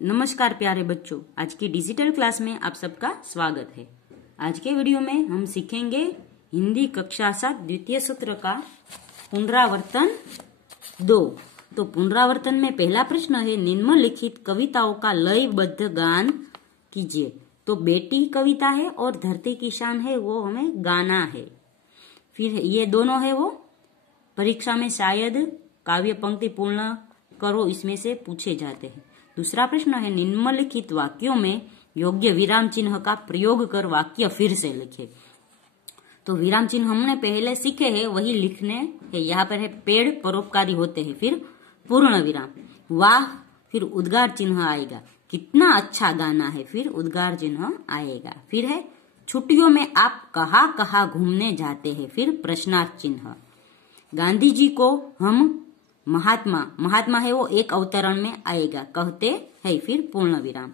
नमस्कार प्यारे बच्चों, आज की डिजिटल क्लास में आप सबका स्वागत है। आज के वीडियो में हम सीखेंगे हिंदी कक्षा 7 द्वितीय सूत्र का पुनरावर्तन 2। तो पुनरावर्तन में पहला प्रश्न है, निम्नलिखित कविताओं का लयबद्ध गान कीजिए। तो बेटी कविता है और धरती की शान है, वो हमें गाना है। फिर ये दोनों है वो परीक्षा में शायद काव्य पंक्ति पूर्ण करो इसमें से पूछे जाते हैं। दूसरा प्रश्न है, निम्नलिखित वाक्यों में योग्य विराम चिन्ह का प्रयोग कर वाक्य फिर से लिखे। तो विराम चिन्ह हमने पहले सीखे हैं, वही लिखने हैं। यहाँ पर है, पेड़ परोपकारी होते हैं, फिर पूर्ण विराम, वाह, फिर उद्गार चिन्ह आएगा, कितना अच्छा गाना है, फिर उद्गार चिन्ह आएगा। फिर है, छुट्टियों में आप कहाँ कहाँ घूमने जाते हैं, फिर प्रश्नार्थ चिन्ह। गांधी जी को हम महात्मा है, वो एक अवतरण में आएगा, कहते हैं, फिर पूर्ण विराम।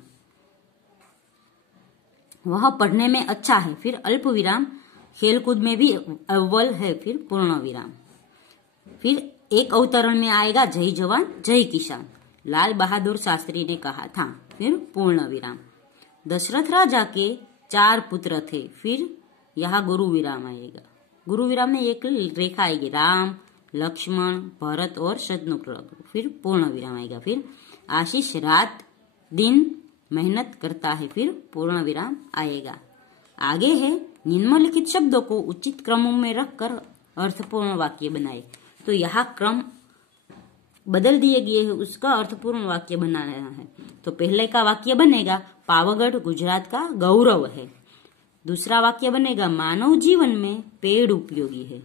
वह पढ़ने में अच्छा है, फिर अल्प विराम, खेलकूद में भी अव्वल है, फिर पूर्ण विराम। फिर एक अवतरण में आएगा, जय जवान जय किसान, लाल बहादुर शास्त्री ने कहा था, फिर पूर्ण विराम। दशरथ राजा के 4 पुत्र थे, फिर यहाँ गुरु विराम आएगा। गुरु विराम में एक रेखा आएगी, राम, लक्ष्मण, भरत और शत्रुघ्न, फिर पूर्ण विराम आएगा। फिर आशीष रात दिन मेहनत करता है, फिर पूर्ण विराम आएगा। आगे है, निम्नलिखित शब्दों को उचित क्रम में रखकर अर्थपूर्ण वाक्य बनाए। तो यहाँ क्रम बदल दिए गए हैं, उसका अर्थपूर्ण वाक्य बनाना है। तो पहले का वाक्य बनेगा, पावागढ़ गुजरात का गौरव है। दूसरा वाक्य बनेगा, मानव जीवन में पेड़ उपयोगी है।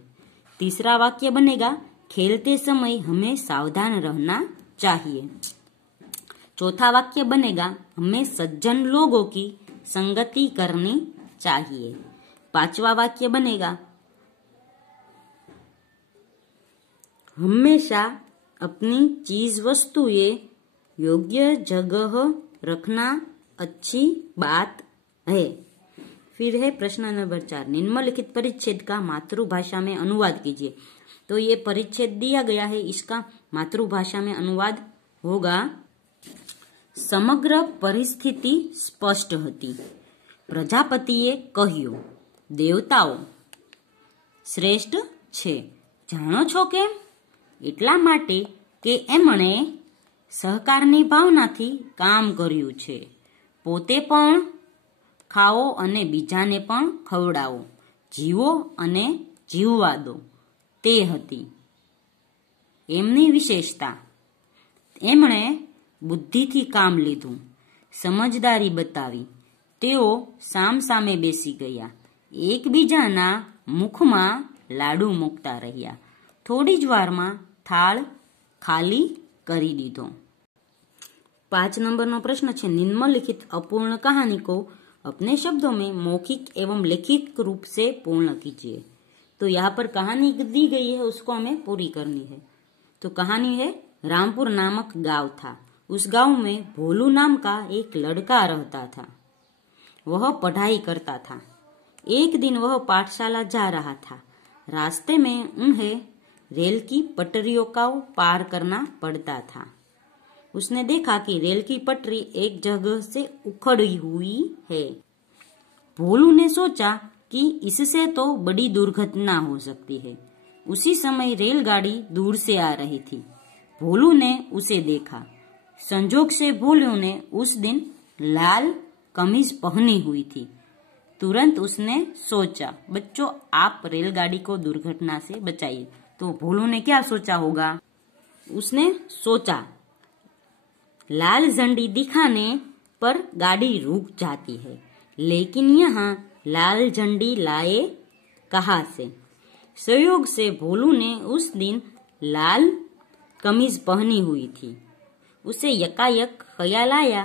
तीसरा वाक्य बनेगा, खेलते समय हमें सावधान रहना चाहिए। चौथा वाक्य बनेगा, हमें सज्जन लोगों की संगति करनी चाहिए। पांचवा वाक्य बनेगा, हमेशा अपनी चीज वस्तुएं योग्य जगह रखना अच्छी बात है। फिर है प्रश्न नंबर 4, निम्नलिखित परिच्छेद का मातृभाषा में अनुवाद कीजिए। तो ये परिच्छेद दिया गया है, इसका मातृभाषा में अनुवाद होगा, समग्र परिस्थिति स्पष्ट હતી। પ્રજાપતિએ કહ્યું, દેવતાઓ શ્રેષ્ઠ છે, જાણો છો કેમ? એટલા માટે કે એમણે સહકારની ભાવનાથી કામ કર્યું છે, પોતે પણ ખાઓ અને બીજાને પણ ખવડાવો, જીવો અને જીવવા દો, તે હતી એમની વિશેષતા। એમણે બુદ્ધિથી કામ લીધું, સમજદારી બતાવી, તેઓ સામસામે બેસી ગયા, એકબીજાના મુખમાં લાડુ મૂકતા રહ્યા, થોડી જ વારમાં થાળ ખાલી કરી દીધો। 5 નંબરનો પ્રશ્ન છે, નિમ્નલિખિત અપૂર્ણ कहानी को अपने शब्दों में मौखिक एवं लिखित रूप से पूर्ण कीजिए। तो यहाँ पर कहानी दी गई है, उसको हमें पूरी करनी है। तो कहानी है, रामपुर नामक गांव था। उस गांव में भोलू नाम का एक लड़का रहता था। वह पढ़ाई करता था। एक दिन वह पाठशाला जा रहा था। रास्ते में उन्हें रेल की पटरियों का पार करना पड़ता था। उसने देखा कि रेल की पटरी एक जगह से उखड़ी हुई है। भोलू ने सोचा कि इससे तो बड़ी दुर्घटना हो सकती है। उसी समय रेलगाड़ी दूर से आ रही थी। भोलू ने उसे देखा। संजोग से भोलू ने उस दिन लाल कमीज पहनी हुई थी। तुरंत उसने सोचा, बच्चों आप रेलगाड़ी को दुर्घटना से बचाइए। तो भोलू ने क्या सोचा होगा? उसने सोचा, लाल झंडी दिखाने पर गाड़ी रुक जाती है, लेकिन यहाँ लाल झंडी लाए कहाँ से? संयोग से भोलू ने उस दिन लाल कमीज पहनी हुई थी। उसे यकायक ख्याल आया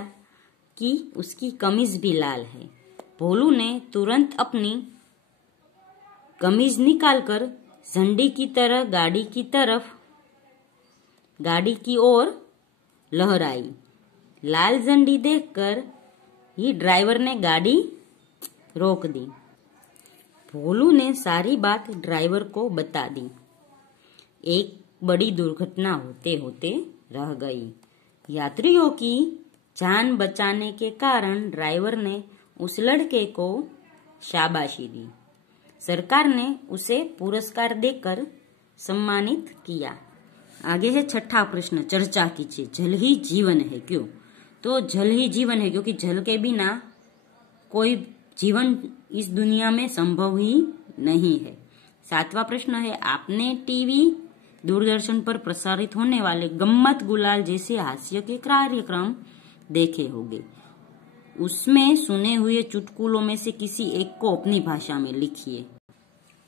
कि उसकी कमीज भी लाल है। भोलू ने तुरंत अपनी कमीज निकालकर झंडी की तरह गाड़ी की ओर लहराई। लाल झंडी देखकर ही ड्राइवर ने गाड़ी रोक दी। भोलू ने सारी बात ड्राइवर को बता दी। एक बड़ी दुर्घटना होते होते रह गई। यात्रियों की जान बचाने के कारण ड्राइवर ने उस लड़के को शाबाशी दी। सरकार ने उसे पुरस्कार देकर सम्मानित किया। आगे है छठा प्रश्न, चर्चा कीजिए। जल ही जीवन है, क्यों? तो जल ही जीवन है क्योंकि जल के बिना कोई जीवन इस दुनिया में संभव ही नहीं है। सातवां प्रश्न है, आपने टीवी दूरदर्शन पर प्रसारित होने वाले गम्मत गुलाल जैसे हास्य के कार्यक्रम देखे होंगे। उसमें सुने हुए चुटकुलों में से किसी एक को अपनी भाषा में लिखिए।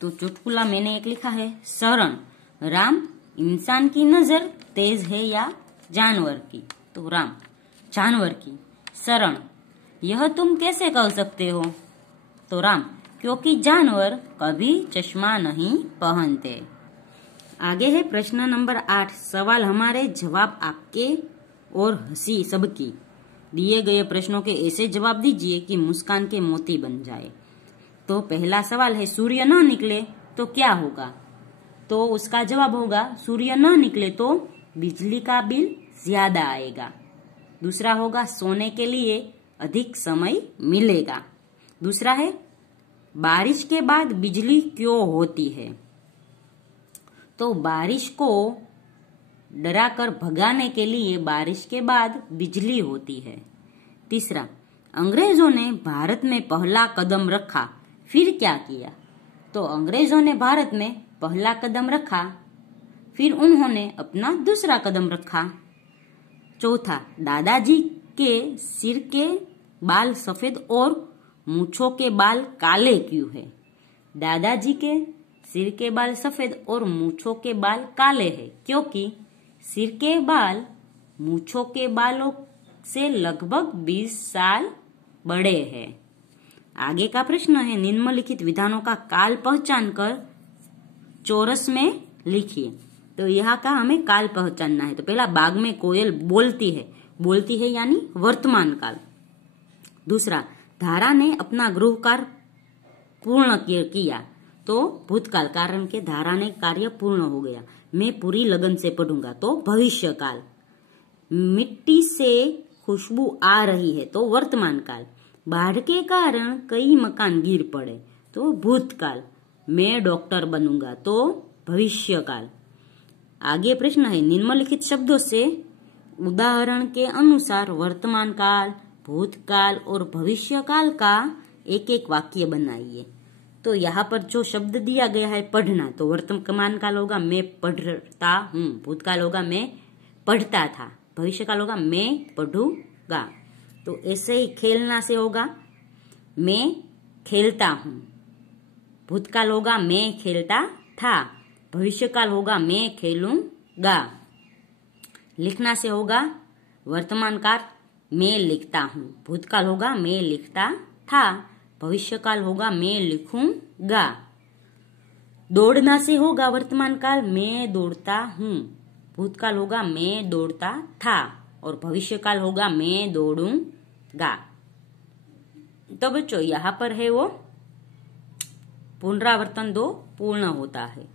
तो चुटकुला मैंने एक लिखा है, शरण, राम, इंसान की नजर तेज है या जानवर की? तो राम, जानवर की। शरण, यह तुम कैसे कह सकते हो? तो राम, क्योंकि जानवर कभी चश्मा नहीं पहनते। आगे है प्रश्न नंबर 8, सवाल हमारे जवाब आपके और हंसी सबकी। दिए गए प्रश्नों के ऐसे जवाब दीजिए कि मुस्कान के मोती बन जाए। तो पहला सवाल है, सूर्य न निकले तो क्या होगा? तो उसका जवाब होगा, सूर्य न निकले तो बिजली का बिल ज्यादा आएगा। दूसरा होगा, सोने के लिए अधिक समय मिलेगा। दूसरा है, बारिश के बाद बिजली क्यों होती है? तो बारिश को डराकर भगाने के लिए बारिश के बाद बिजली होती है। तीसरा, अंग्रेजों ने भारत में पहला कदम रखा, फिर क्या किया? तो अंग्रेजों ने भारत में पहला कदम रखा, फिर उन्होंने अपना दूसरा कदम रखा। चौथा, दादाजी के सिर के बाल सफेद और मूंछों के बाल काले क्यों है? दादाजी के सिर के बाल सफेद और मूंछों के बाल काले हैं क्योंकि सिर के बाल मूंछों के बालों से लगभग 20 साल बड़े हैं। आगे का प्रश्न है, निम्नलिखित विधानों का काल पहचान कर चौरस में लिखिए। तो यहाँ का हमें काल पहचानना है। तो पहला, बाग में कोयल बोलती है यानी वर्तमान काल। दूसरा, धारा ने अपना गृह कार्य पूर्ण किया, तो भूतकाल, कारण के धारा ने कार्य पूर्ण हो गया। मैं पूरी लगन से पढ़ूंगा, तो भविष्य काल। मिट्टी से खुशबू आ रही है, तो वर्तमान काल। बाढ़ के कारण कई मकान गिर पड़े, तो भूतकाल। मैं डॉक्टर बनूंगा, तो भविष्य काल। आगे प्रश्न है, निम्नलिखित शब्दों से उदाहरण के अनुसार वर्तमान काल, भूतकाल और भविष्य काल का एक एक वाक्य बनाइए। तो यहाँ पर जो शब्द दिया गया है पढ़ना, तो वर्तमान काल होगा मैं पढ़ता हूँ, भूतकाल होगा मैं पढ़ता था, भविष्य काल होगा मैं पढ़ूंगा। तो ऐसे ही खेलना से होगा मैं खेलता हूँ, भूतकाल होगा मैं खेलता था, भविष्य काल होगा मैं खेलूंगा। लिखना से होगा वर्तमान काल मैं लिखता हूँ, भूतकाल होगा मैं लिखता था, भविष्य काल होगा मैं लिखूंगा। दौड़ना से होगा वर्तमान काल मैं दौड़ता हूँ, भूतकाल होगा मैं दौड़ता था और भविष्य काल होगा मैं दौड़ूंगा। तो बच्चों यहाँ पर है वो पुनरावर्तन 2 पूर्ण होता है।